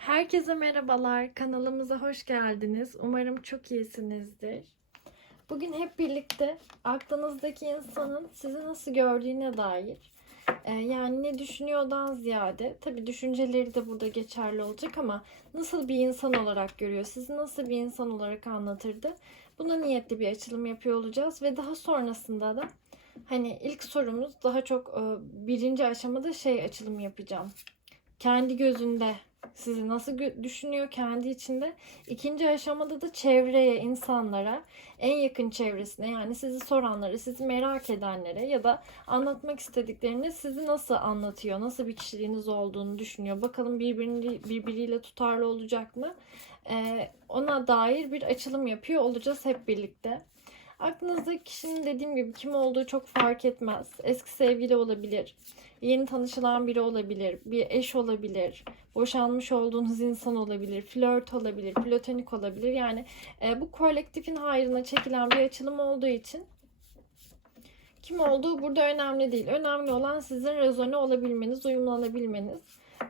Herkese merhabalar. Kanalımıza hoş geldiniz. Umarım çok iyisinizdir. Bugün hep birlikte aklınızdaki insanın sizi nasıl gördüğüne dair e, yani ne düşünüyordan ziyade tabii düşünceleri de burada geçerli olacak ama nasıl bir insan olarak görüyor, sizi nasıl bir insan olarak anlatırdı. Buna niyetli bir açılım yapıyor olacağız ve daha sonrasında da hani ilk sorumuz daha çok e, birinci aşamada şey açılım yapacağım. Kendi gözünde sizi nasıl düşünüyor kendi içinde. İkinci aşamada da çevreye, insanlara, en yakın çevresine yani sizi soranlara, sizi merak edenlere ya da anlatmak istediklerini sizi nasıl anlatıyor, nasıl bir kişiliğiniz olduğunu düşünüyor. Bakalım birbirini, birbiriyle tutarlı olacak mı? Ee, ona dair bir açılım yapıyor olacağız hep birlikte. Aklınızdaki kişinin dediğim gibi kim olduğu çok fark etmez. Eski sevgili olabilir, yeni tanışılan biri olabilir, bir eş olabilir, boşanmış olduğunuz insan olabilir, flört olabilir, platonik olabilir. Yani e, bu kolektifin hayrına çekilen bir açılım olduğu için kim olduğu burada önemli değil. Önemli olan sizin rezone olabilmeniz, uyumlanabilmeniz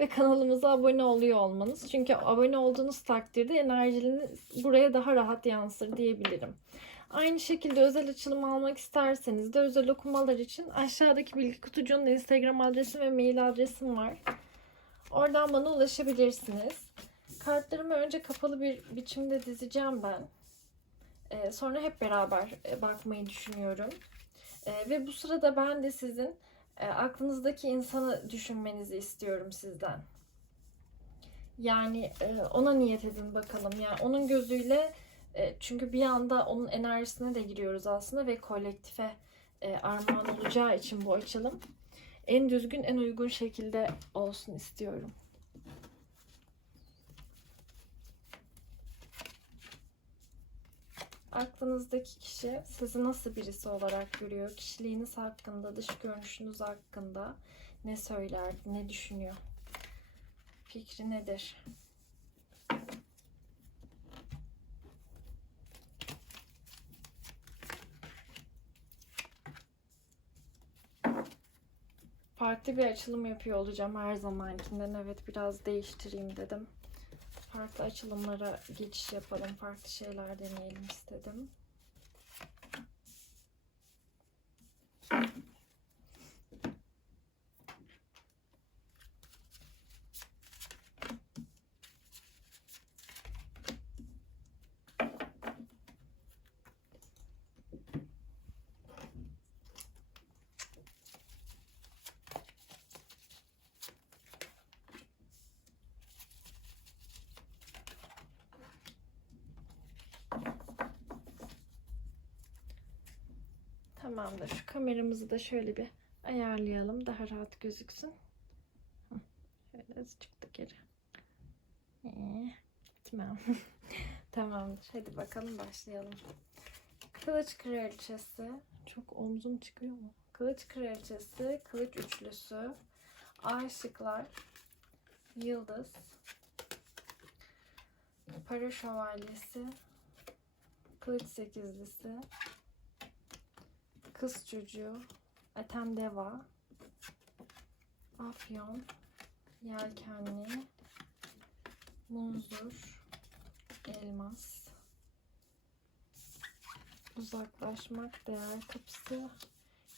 ve kanalımıza abone oluyor olmanız. Çünkü abone olduğunuz takdirde enerjiniz buraya daha rahat yansır diyebilirim. Aynı şekilde özel açılım almak isterseniz de özel okumalar için aşağıdaki bilgi kutucuğunda Instagram adresim ve mail adresim var. Oradan bana ulaşabilirsiniz. Kartlarımı önce kapalı bir biçimde dizeceğim ben. Ee, sonra hep beraber e, bakmayı düşünüyorum. Ee, ve bu sırada ben de sizin e, aklınızdaki insanı düşünmenizi istiyorum sizden. Yani e, ona niyet edin bakalım. Yani onun gözüyle e, çünkü bir anda onun enerjisine de giriyoruz aslında ve kolektife e, armağan olacağı için bu açılım en düzgün, en uygun şekilde olsun istiyorum. Aklınızdaki kişi sizi nasıl birisi olarak görüyor? Kişiliğiniz hakkında, dış görünüşünüz hakkında ne söyler, ne düşünüyor? Fikri nedir? Farklı bir açılım yapıyor olacağım her zamankinden. Evet biraz değiştireyim dedim. Farklı açılımlara geçiş yapalım. Farklı şeyler deneyelim istedim. Tamamdır. Şu kameramızı da şöyle bir ayarlayalım. Daha rahat gözüksün. Şöyle azıcık da geri. Ee, tamam. Tamamdır. Hadi bakalım başlayalım. Kılıç kraliçesi. Çok omzum çıkıyor mu? Kılıç kraliçesi, kılıç üçlüsü, aşıklar, yıldız, para şövalyesi, kılıç sekizlisi, Kız çocuğu, Ethem Deva, Afyon, Yelkenli, Munzur, Elmas, Uzaklaşmak, Değer Kapısı,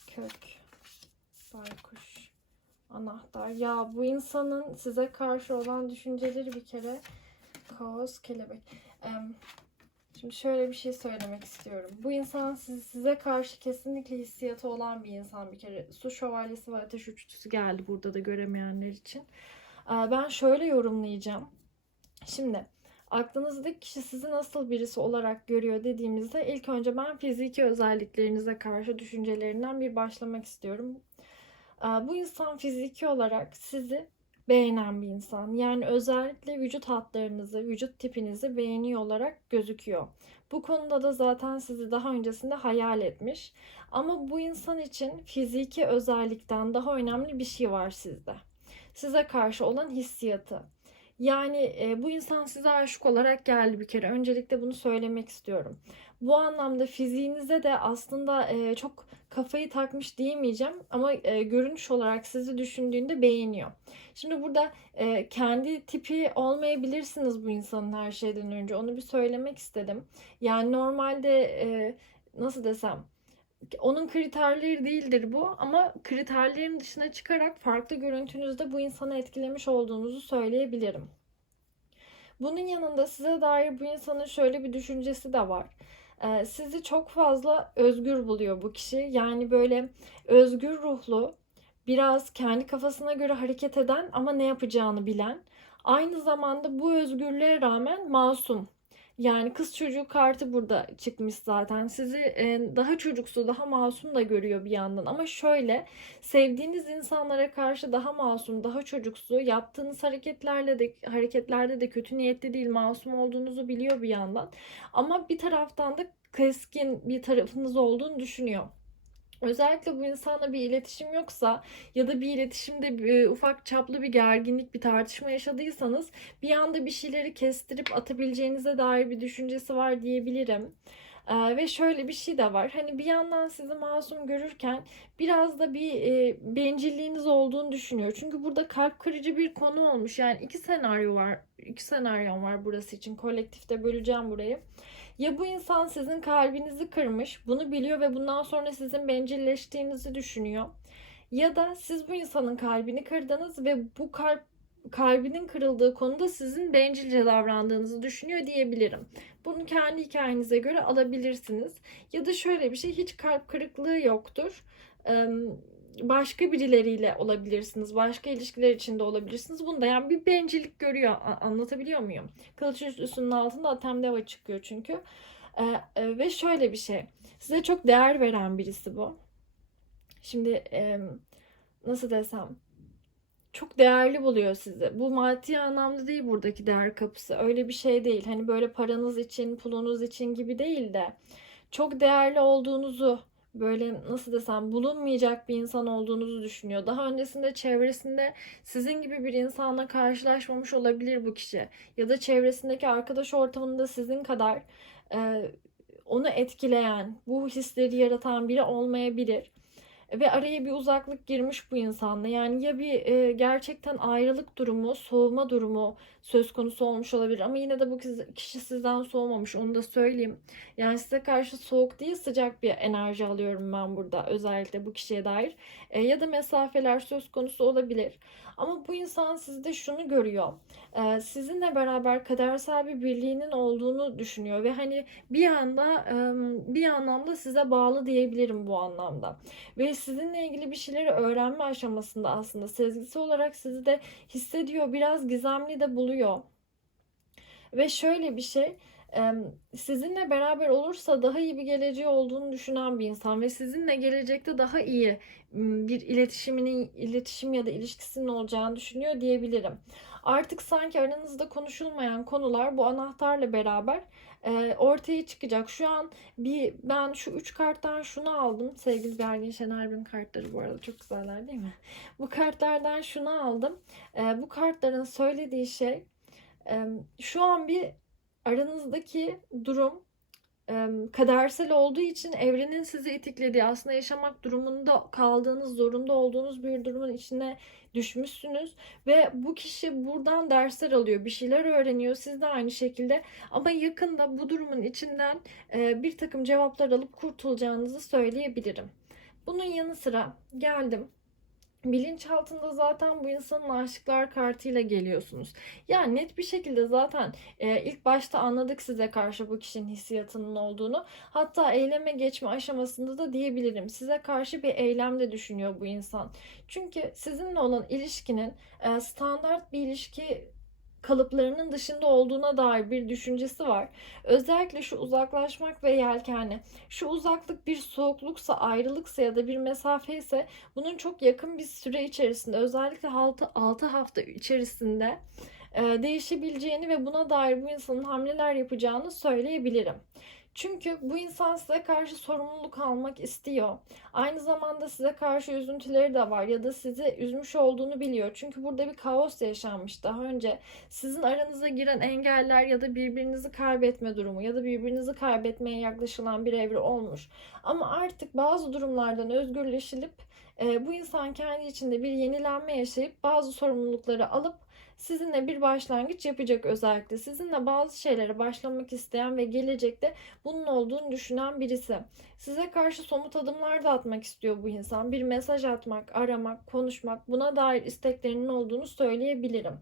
Kök, Baykuş, Anahtar. Ya bu insanın size karşı olan düşünceleri bir kere kaos, kelebek. Em, Şimdi şöyle bir şey söylemek istiyorum. Bu insan siz- size karşı kesinlikle hissiyatı olan bir insan bir kere. Su şövalyesi ve ateş üçlüsü geldi burada da göremeyenler için. Ee, Ben şöyle yorumlayacağım. Şimdi aklınızdaki kişi sizi nasıl birisi olarak görüyor dediğimizde ilk önce ben fiziki özelliklerinize karşı düşüncelerinden bir başlamak istiyorum. Ee, Bu insan fiziki olarak sizi beğenen bir insan. Yani özellikle vücut hatlarınızı, vücut tipinizi beğeniyor olarak gözüküyor. Bu konuda da zaten sizi daha öncesinde hayal etmiş. Ama bu insan için fiziki özellikten daha önemli bir şey var sizde. Size karşı olan hissiyatı. Yani e, bu insan size aşık olarak geldi bir kere. Öncelikle bunu söylemek istiyorum. Bu anlamda fiziğinize de aslında e, çok kafayı takmış diyemeyeceğim ama e, görünüş olarak sizi düşündüğünde beğeniyor. Şimdi burada e, kendi tipi olmayabilirsiniz bu insanın her şeyden önce. Onu bir söylemek istedim. Yani normalde e, nasıl desem onun kriterleri değildir bu ama kriterlerin dışına çıkarak farklı görüntünüzde bu insanı etkilemiş olduğunuzu söyleyebilirim. Bunun yanında size dair bu insanın şöyle bir düşüncesi de var. Ee, sizi çok fazla özgür buluyor bu kişi. Yani böyle özgür ruhlu, biraz kendi kafasına göre hareket eden ama ne yapacağını bilen. Aynı zamanda bu özgürlüğe rağmen masum. Yani kız çocuğu kartı burada çıkmış zaten. Sizi e, daha çocuksu, daha masum da görüyor bir yandan. Ama şöyle sevdiğiniz insanlara karşı daha masum, daha çocuksu, yaptığınız hareketlerle de hareketlerde de kötü niyetli değil, masum olduğunuzu biliyor bir yandan. Ama bir taraftan da keskin bir tarafınız olduğunu düşünüyor. Özellikle bu insanla bir iletişim yoksa ya da bir iletişimde bir, ufak çaplı bir gerginlik, bir tartışma yaşadıysanız bir anda bir şeyleri kestirip atabileceğinize dair bir düşüncesi var diyebilirim. Ee, ve şöyle bir şey de var. Hani bir yandan sizi masum görürken biraz da bir e, bencilliğiniz olduğunu düşünüyor. Çünkü burada kalp kırıcı bir konu olmuş. Yani iki senaryo var. iki senaryo var burası için. Kolektifte böleceğim burayı. Ya bu insan sizin kalbinizi kırmış, bunu biliyor ve bundan sonra sizin bencilleştiğinizi düşünüyor. Ya da siz bu insanın kalbini kırdınız ve bu kalp kalbinin kırıldığı konuda sizin bencilce davrandığınızı düşünüyor diyebilirim. Bunu kendi hikayenize göre alabilirsiniz. Ya da şöyle bir şey hiç kalp kırıklığı yoktur başka birileriyle olabilirsiniz. Başka ilişkiler içinde olabilirsiniz. Bunda yani bir bencillik görüyor. Anlatabiliyor muyum? Kılıç üstünün altında Atem Deva çıkıyor çünkü. Ee, e, ve şöyle bir şey. Size çok değer veren birisi bu. Şimdi e, nasıl desem çok değerli buluyor sizi. Bu maddi anlamda değil buradaki değer kapısı. Öyle bir şey değil. Hani böyle paranız için, pulunuz için gibi değil de çok değerli olduğunuzu böyle nasıl desem bulunmayacak bir insan olduğunuzu düşünüyor. Daha öncesinde çevresinde sizin gibi bir insanla karşılaşmamış olabilir bu kişi. Ya da çevresindeki arkadaş ortamında sizin kadar e, onu etkileyen, bu hisleri yaratan biri olmayabilir ve araya bir uzaklık girmiş bu insanla. Yani ya bir e, gerçekten ayrılık durumu, soğuma durumu söz konusu olmuş olabilir ama yine de bu kişi sizden soğumamış onu da söyleyeyim. Yani size karşı soğuk değil sıcak bir enerji alıyorum ben burada özellikle bu kişiye dair. E, ya da mesafeler söz konusu olabilir. Ama bu insan sizde şunu görüyor. E, sizinle beraber kadersel bir birliğinin olduğunu düşünüyor ve hani bir anda bir anlamda size bağlı diyebilirim bu anlamda. Ve sizinle ilgili bir şeyleri öğrenme aşamasında aslında sezgisi olarak sizi de hissediyor. Biraz gizemli de buluyor. Ve şöyle bir şey sizinle beraber olursa daha iyi bir geleceği olduğunu düşünen bir insan ve sizinle gelecekte daha iyi bir iletişiminin iletişim ya da ilişkisinin olacağını düşünüyor diyebilirim. Artık sanki aranızda konuşulmayan konular bu anahtarla beraber e, ortaya çıkacak. Şu an bir ben şu üç karttan şunu aldım. Sevgili Bergin Şener'in kartları bu arada çok güzeller değil mi? Bu kartlardan şunu aldım. E, bu kartların söylediği şey şu an bir aranızdaki durum kadersel olduğu için evrenin sizi itiklediği aslında yaşamak durumunda kaldığınız zorunda olduğunuz bir durumun içine düşmüşsünüz ve bu kişi buradan dersler alıyor bir şeyler öğreniyor siz de aynı şekilde ama yakında bu durumun içinden bir takım cevaplar alıp kurtulacağınızı söyleyebilirim. Bunun yanı sıra geldim bilinçaltında zaten bu insanın aşıklar kartıyla geliyorsunuz. Yani net bir şekilde zaten e, ilk başta anladık size karşı bu kişinin hissiyatının olduğunu. Hatta eyleme geçme aşamasında da diyebilirim. Size karşı bir eylem de düşünüyor bu insan. Çünkü sizinle olan ilişkinin e, standart bir ilişki kalıplarının dışında olduğuna dair bir düşüncesi var. Özellikle şu uzaklaşmak ve yelkenli. Şu uzaklık bir soğukluksa, ayrılıksa ya da bir mesafe ise bunun çok yakın bir süre içerisinde özellikle 6, 6 hafta içerisinde e, değişebileceğini ve buna dair bu insanın hamleler yapacağını söyleyebilirim. Çünkü bu insan size karşı sorumluluk almak istiyor. Aynı zamanda size karşı üzüntüleri de var ya da sizi üzmüş olduğunu biliyor. Çünkü burada bir kaos yaşanmış daha önce. Sizin aranıza giren engeller ya da birbirinizi kaybetme durumu ya da birbirinizi kaybetmeye yaklaşılan bir evre olmuş. Ama artık bazı durumlardan özgürleşilip e, bu insan kendi içinde bir yenilenme yaşayıp bazı sorumlulukları alıp sizinle bir başlangıç yapacak özellikle. Sizinle bazı şeylere başlamak isteyen ve gelecekte bunun olduğunu düşünen birisi. Size karşı somut adımlar da atmak istiyor bu insan. Bir mesaj atmak, aramak, konuşmak buna dair isteklerinin olduğunu söyleyebilirim.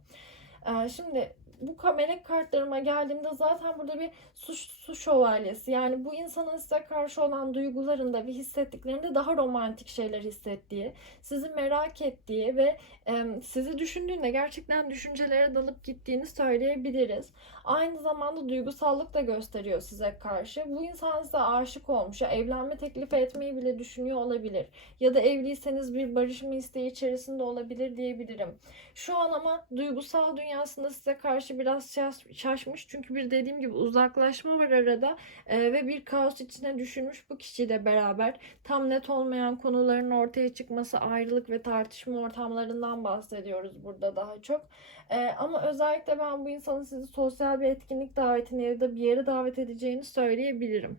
Ee, Şimdi bu ka- melek kartlarıma geldiğimde zaten burada bir su, su şövalyesi yani bu insanın size karşı olan duygularında ve hissettiklerinde daha romantik şeyler hissettiği, sizi merak ettiği ve e, sizi düşündüğünde gerçekten düşüncelere dalıp gittiğini söyleyebiliriz. Aynı zamanda duygusallık da gösteriyor size karşı. Bu insan size aşık olmuş ya evlenme teklifi etmeyi bile düşünüyor olabilir. Ya da evliyseniz bir barışma isteği içerisinde olabilir diyebilirim. Şu an ama duygusal dünyasında size karşı biraz şaş- şaşmış. Çünkü bir dediğim gibi uzaklaşma var arada e, ve bir kaos içine düşürmüş bu kişiyle beraber. Tam net olmayan konuların ortaya çıkması, ayrılık ve tartışma ortamlarından bahsediyoruz burada daha çok. E, ama özellikle ben bu insanın sizi sosyal bir etkinlik davetine ya da bir yere davet edeceğini söyleyebilirim.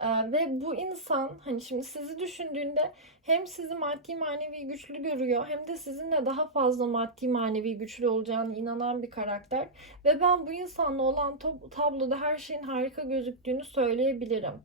Ee, ve bu insan hani şimdi sizi düşündüğünde hem sizi maddi manevi güçlü görüyor hem de sizinle daha fazla maddi manevi güçlü olacağını inanan bir karakter. Ve ben bu insanla olan tabloda her şeyin harika gözüktüğünü söyleyebilirim.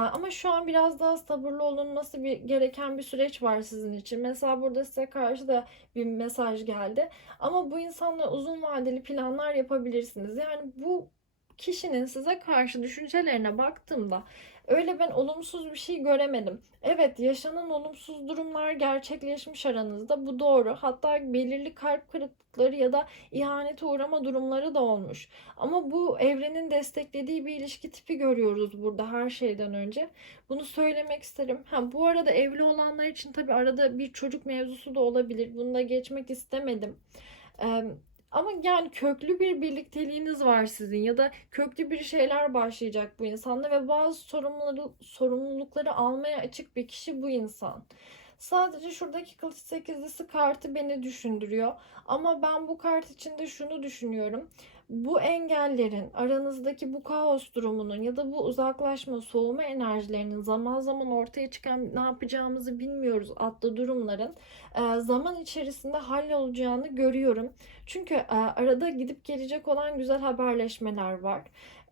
Ama şu an biraz daha sabırlı olunması bir gereken bir süreç var sizin için. Mesela burada size karşı da bir mesaj geldi. Ama bu insanla uzun vadeli planlar yapabilirsiniz. Yani bu kişinin size karşı düşüncelerine baktığımda öyle ben olumsuz bir şey göremedim. Evet yaşanan olumsuz durumlar gerçekleşmiş aranızda bu doğru. Hatta belirli kalp kırıklıkları ya da ihanete uğrama durumları da olmuş. Ama bu evrenin desteklediği bir ilişki tipi görüyoruz burada her şeyden önce. Bunu söylemek isterim. Ha, bu arada evli olanlar için tabii arada bir çocuk mevzusu da olabilir. Bunu da geçmek istemedim. Ee, ama yani köklü bir birlikteliğiniz var sizin ya da köklü bir şeyler başlayacak bu insanla ve bazı sorumlulukları almaya açık bir kişi bu insan. Sadece şuradaki kılıç sekizlisi kartı beni düşündürüyor. Ama ben bu kart içinde şunu düşünüyorum. Bu engellerin, aranızdaki bu kaos durumunun ya da bu uzaklaşma, soğuma enerjilerinin zaman zaman ortaya çıkan ne yapacağımızı bilmiyoruz adlı durumların e, zaman içerisinde hallolacağını görüyorum. Çünkü e, arada gidip gelecek olan güzel haberleşmeler var.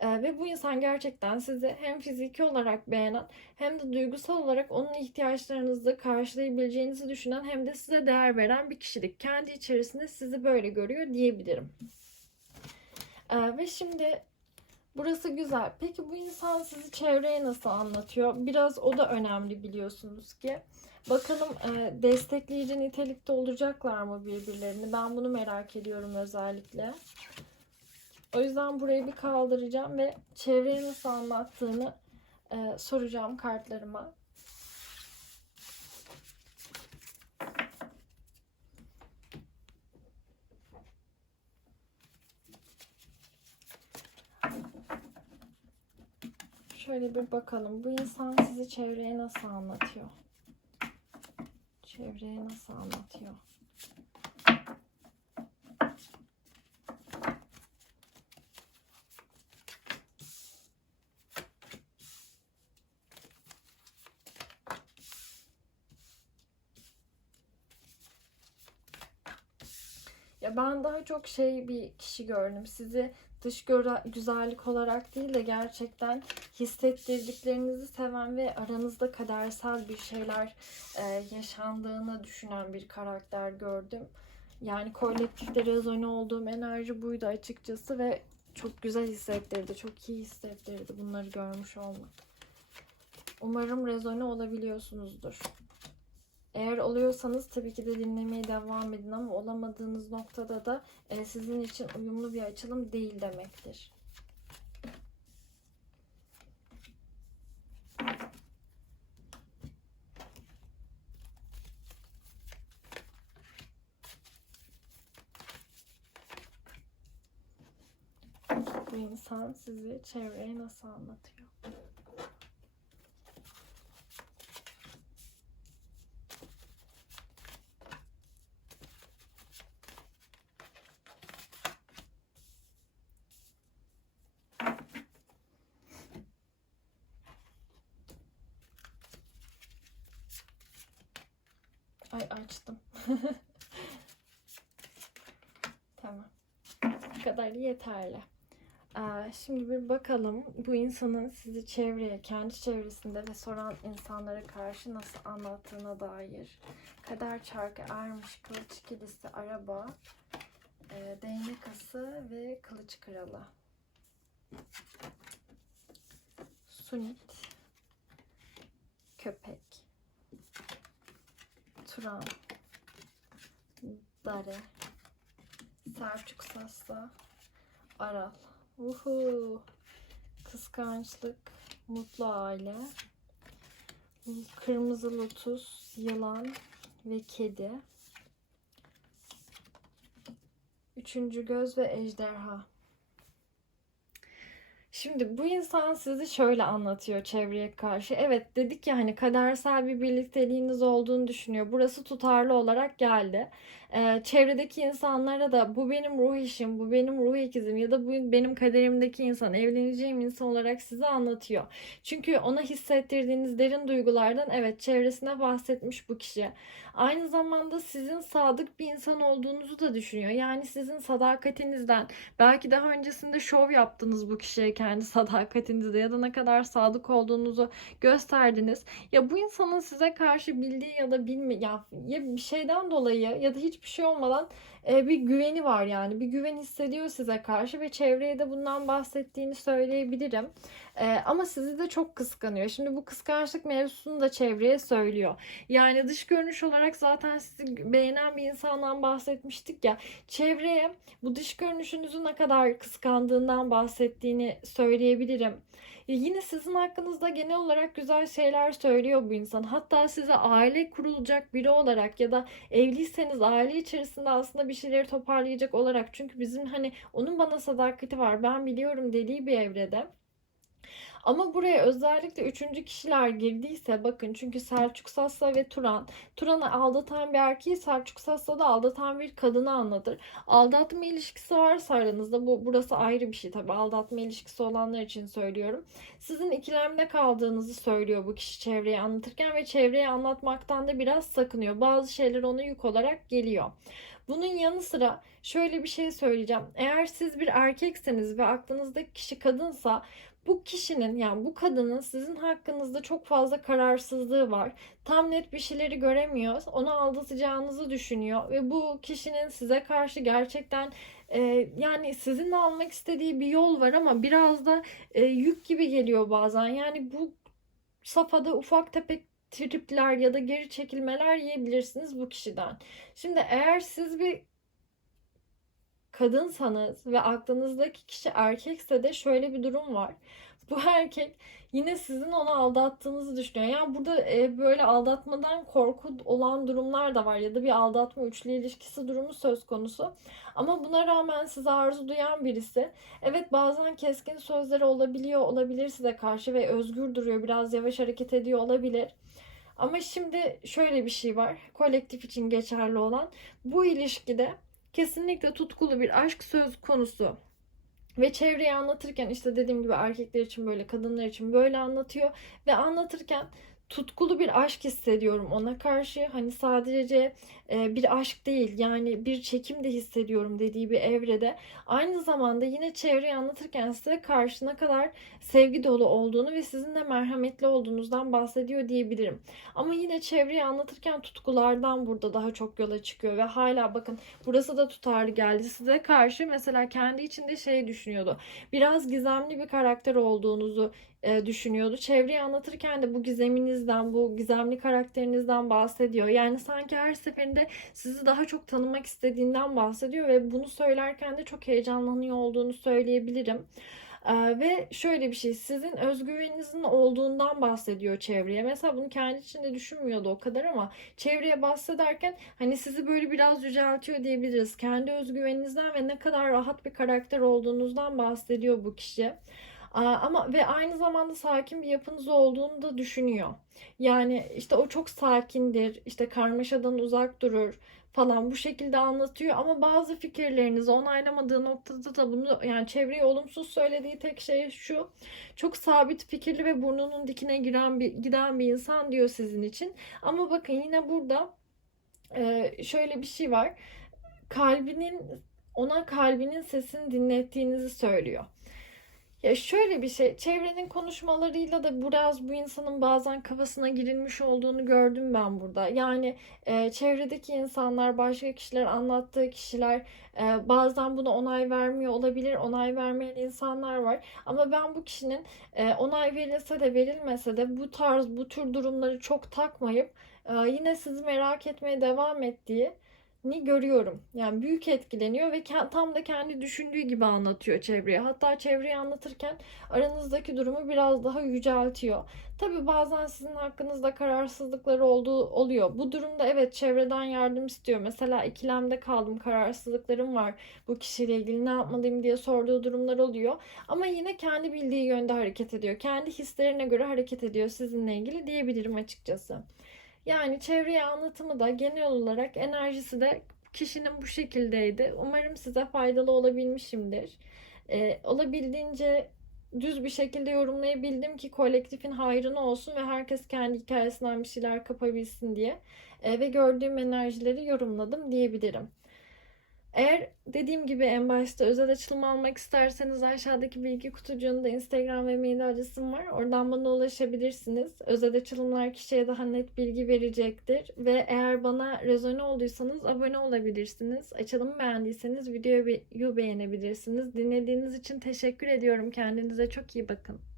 E, ve bu insan gerçekten sizi hem fiziki olarak beğenen hem de duygusal olarak onun ihtiyaçlarınızı karşılayabileceğinizi düşünen hem de size değer veren bir kişilik. Kendi içerisinde sizi böyle görüyor diyebilirim. E, ve şimdi burası güzel. Peki bu insan sizi çevreye nasıl anlatıyor? Biraz o da önemli biliyorsunuz ki. Bakalım e, destekleyici nitelikte olacaklar mı birbirlerini? Ben bunu merak ediyorum özellikle. O yüzden burayı bir kaldıracağım ve çevreye nasıl anlattığını e, soracağım kartlarıma. Şöyle bir bakalım. Bu insan sizi çevreye nasıl anlatıyor? Çevreye nasıl anlatıyor? Ya ben daha çok şey bir kişi gördüm. Sizi dış güzellik olarak değil de gerçekten hissettirdiklerinizi seven ve aranızda kadersel bir şeyler e, yaşandığını düşünen bir karakter gördüm. Yani kolektifte rezone olduğum enerji buydu açıkçası ve çok güzel hissettirdi, çok iyi hissettirdi bunları görmüş olmak. Umarım rezone olabiliyorsunuzdur. Eğer oluyorsanız tabii ki de dinlemeye devam edin ama olamadığınız noktada da e, sizin için uyumlu bir açılım değil demektir. bu insan sizi çevreye nasıl anlatıyor? Ay açtım. tamam. Bu kadar yeterli. Ee, şimdi bir bakalım bu insanın sizi çevreye, kendi çevresinde ve soran insanlara karşı nasıl anlattığına dair. Kader çarkı, ermiş, kılıç ikilisi, araba, e, değnek ası ve kılıç kralı. Sunit, köpek, Turan, Dare, Selçuk Sasla, Aral. Uhu. Kıskançlık, mutlu aile, kırmızı lotus, yılan ve kedi. Üçüncü göz ve ejderha. Şimdi bu insan sizi şöyle anlatıyor çevreye karşı. Evet dedik ya hani kadersel bir birlikteliğiniz olduğunu düşünüyor. Burası tutarlı olarak geldi. Çevredeki insanlara da bu benim ruh işim, bu benim ruh ikizim ya da bu benim kaderimdeki insan, evleneceğim insan olarak size anlatıyor. Çünkü ona hissettirdiğiniz derin duygulardan evet çevresine bahsetmiş bu kişi. Aynı zamanda sizin sadık bir insan olduğunuzu da düşünüyor. Yani sizin sadakatinizden belki daha öncesinde şov yaptınız bu kişiye kendi sadakatinizde ya da ne kadar sadık olduğunuzu gösterdiniz. Ya bu insanın size karşı bildiği ya da bilme ya, ya bir şeyden dolayı ya da hiçbir şey olmadan e, bir güveni var yani. Bir güven hissediyor size karşı ve çevreye de bundan bahsettiğini söyleyebilirim. E, ama sizi de çok kıskanıyor. Şimdi bu kıskançlık mevzusunu da çevreye söylüyor. Yani dış görünüş olarak zaten sizi beğenen bir insandan bahsetmiştik ya. Çevreye bu dış görünüşünüzü ne kadar kıskandığından bahsettiğini söyleyebilirim. Yine sizin hakkınızda genel olarak güzel şeyler söylüyor bu insan. Hatta size aile kurulacak biri olarak ya da evliyseniz aile içerisinde aslında bir şeyleri toparlayacak olarak. Çünkü bizim hani onun bana sadakati var ben biliyorum dediği bir evrede. Ama buraya özellikle üçüncü kişiler girdiyse bakın çünkü Selçuk Sassa ve Turan. Turan'ı aldatan bir erkeği Selçuk Sassa da aldatan bir kadını anlatır. Aldatma ilişkisi varsa aranızda bu burası ayrı bir şey tabi aldatma ilişkisi olanlar için söylüyorum. Sizin ikilemde kaldığınızı söylüyor bu kişi çevreye anlatırken ve çevreye anlatmaktan da biraz sakınıyor. Bazı şeyler ona yük olarak geliyor. Bunun yanı sıra şöyle bir şey söyleyeceğim. Eğer siz bir erkekseniz ve aklınızdaki kişi kadınsa bu kişinin yani bu kadının sizin hakkınızda çok fazla kararsızlığı var. Tam net bir şeyleri göremiyor. Onu aldatacağınızı düşünüyor ve bu kişinin size karşı gerçekten e, yani sizin almak istediği bir yol var ama biraz da e, yük gibi geliyor bazen. Yani bu safhada ufak tefek tripler ya da geri çekilmeler yiyebilirsiniz bu kişiden. Şimdi eğer siz bir kadınsanız ve aklınızdaki kişi erkekse de şöyle bir durum var. Bu erkek yine sizin onu aldattığınızı düşünüyor. Yani burada e, böyle aldatmadan korku olan durumlar da var ya da bir aldatma üçlü ilişkisi durumu söz konusu. Ama buna rağmen size arzu duyan birisi. Evet bazen keskin sözleri olabiliyor olabilir size karşı ve özgür duruyor. Biraz yavaş hareket ediyor olabilir. Ama şimdi şöyle bir şey var. Kolektif için geçerli olan. Bu ilişkide kesinlikle tutkulu bir aşk söz konusu. Ve çevreyi anlatırken işte dediğim gibi erkekler için böyle, kadınlar için böyle anlatıyor. Ve anlatırken tutkulu bir aşk hissediyorum ona karşı. Hani sadece bir aşk değil yani bir çekim de hissediyorum dediği bir evrede. Aynı zamanda yine çevreyi anlatırken size karşı ne kadar sevgi dolu olduğunu ve sizin de merhametli olduğunuzdan bahsediyor diyebilirim. Ama yine çevreyi anlatırken tutkulardan burada daha çok yola çıkıyor ve hala bakın burası da tutarlı geldi. Size karşı mesela kendi içinde şey düşünüyordu. Biraz gizemli bir karakter olduğunuzu e, düşünüyordu. Çevreyi anlatırken de bu gizeminizden, bu gizemli karakterinizden bahsediyor. Yani sanki her seferinde sizi daha çok tanımak istediğinden bahsediyor ve bunu söylerken de çok heyecanlanıyor olduğunu söyleyebilirim. Ee, ve şöyle bir şey sizin özgüveninizin olduğundan bahsediyor çevreye. Mesela bunu kendi içinde düşünmüyordu o kadar ama çevreye bahsederken hani sizi böyle biraz yüceltiyor diyebiliriz. Kendi özgüveninizden ve ne kadar rahat bir karakter olduğunuzdan bahsediyor bu kişi. Ama ve aynı zamanda sakin bir yapınız olduğunu da düşünüyor. Yani işte o çok sakindir, işte karmaşadan uzak durur falan bu şekilde anlatıyor ama bazı fikirlerinizi onaylamadığı noktada da bunu yani çevreye olumsuz söylediği tek şey şu çok sabit fikirli ve burnunun dikine giren bir giden bir insan diyor sizin için ama bakın yine burada e, şöyle bir şey var kalbinin ona kalbinin sesini dinlettiğinizi söylüyor. Ya şöyle bir şey, çevrenin konuşmalarıyla da biraz bu insanın bazen kafasına girilmiş olduğunu gördüm ben burada. Yani e, çevredeki insanlar, başka kişiler, anlattığı kişiler e, bazen buna onay vermiyor olabilir, onay vermeyen insanlar var. Ama ben bu kişinin e, onay verilse de verilmese de bu tarz, bu tür durumları çok takmayıp e, yine sizi merak etmeye devam ettiği ni görüyorum. Yani büyük etkileniyor ve tam da kendi düşündüğü gibi anlatıyor çevreye. Hatta çevreye anlatırken aranızdaki durumu biraz daha yüceltiyor. Tabii bazen sizin hakkınızda kararsızlıkları olduğu oluyor. Bu durumda evet çevreden yardım istiyor. Mesela ikilemde kaldım, kararsızlıklarım var bu kişiyle ilgili ne yapmalıyım diye sorduğu durumlar oluyor. Ama yine kendi bildiği yönde hareket ediyor. Kendi hislerine göre hareket ediyor sizinle ilgili diyebilirim açıkçası. Yani çevreye anlatımı da genel olarak enerjisi de kişinin bu şekildeydi. Umarım size faydalı olabilmişimdir. Ee, olabildiğince düz bir şekilde yorumlayabildim ki kolektifin hayrına olsun ve herkes kendi hikayesinden bir şeyler kapabilsin diye. Ee, ve gördüğüm enerjileri yorumladım diyebilirim. Eğer dediğim gibi en başta özel açılım almak isterseniz aşağıdaki bilgi kutucuğunda Instagram ve mail adresim var. Oradan bana ulaşabilirsiniz. Özel açılımlar kişiye daha net bilgi verecektir. Ve eğer bana rezone olduysanız abone olabilirsiniz. Açılımı beğendiyseniz videoyu beğenebilirsiniz. Dinlediğiniz için teşekkür ediyorum. Kendinize çok iyi bakın.